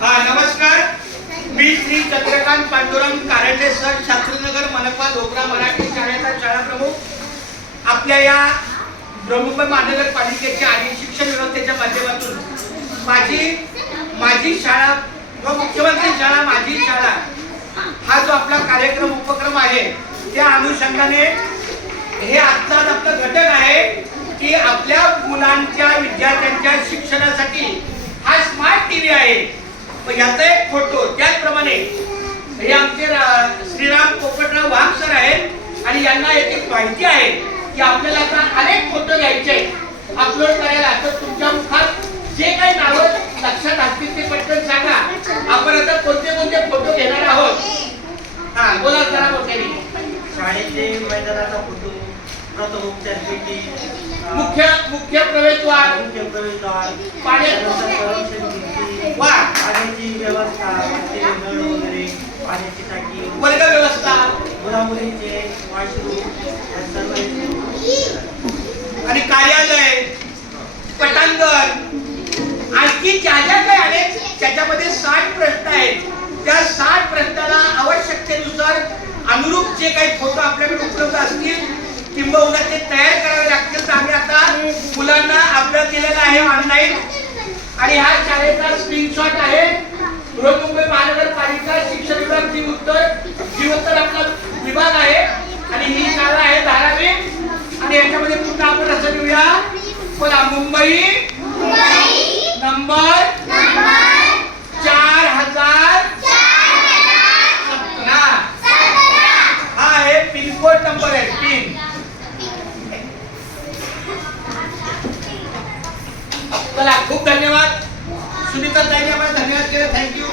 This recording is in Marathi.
नमस्कार, मी श्री चंद्रकांत पांडुरंग कारंडे सर, शास्त्रीनगर मनपा लोकरा मराठी शाळेचा शाळा प्रमुख. आपल्या या ब्रह्ममुंबई महानगरपालिकेच्या आणि शिक्षण व्यवस्थेच्या माध्यमातून माझी शाळा व मुख्यमंत्री शाळा माझी शाळा हा जो आपला कार्यक्रम उपक्रम आहे, त्या अनुषंगाने हे आजचा आपला घटक आहे की आपल्या मुलांच्या विद्यार्थ्यांच्या शिक्षणासाठी हा स्मार्ट टीव्ही आहे. याचा एक फोटो त्याचप्रमाणे हे आमचे श्रीराम पोपटराव वाघ सर आहेत आणि यांना याची माहिती आहे की आपल्याला आता अनेक फोटो घ्यायचे अपलोड करायला. तर तुमच्या मुखात जे काही नावं लक्षात असतील ते पटकन सांगा. आपण आता कोणते कोणते फोटो घेणार आहोत. हा बोला जरा मोठ्याने. शाळेचे मैदानाचा फोटो, प्रथमोपचार पेटी, मुख्य प्रवेशद्वार, पाण्याची व्यवस्था, नळ वगैरे, पाण्याची टाकी, वर्ग व्यवस्था, मुलामुलींचे वॉशरूम आणि कार्यालय, पटांगण, आणखी ज्या ज्या काही अनेक त्याच्यामध्ये 60 प्रश्न आहेत. त्या 60 प्रश्नाला आवश्यकतेनुसार अनुरूप जे काही फोटो आपल्याकडे उपलब्ध असतील किंबहुना ते तयार करावे लागतील. तर आम्ही आता मुलांना अपलोड केलेला आहे ऑनलाईन आणि हा शाळेचा स्क्रीनशॉट आहे. बृहन्मुंबई महानगरपालिका शिक्षण विभाग जीवोत्तर आपला विभाग आहे आणि ही शाळा आहे 12वी. आणि याच्यामध्ये पुन्हा आपण असं लिहूया, बोला मुंबई नंबर 4017. हा आहे पिनकोड नंबर आहे. पिन चला, खूप धन्यवाद. सुनीता ताईने आम्हाला धन्यवाद केले. थँक्यू.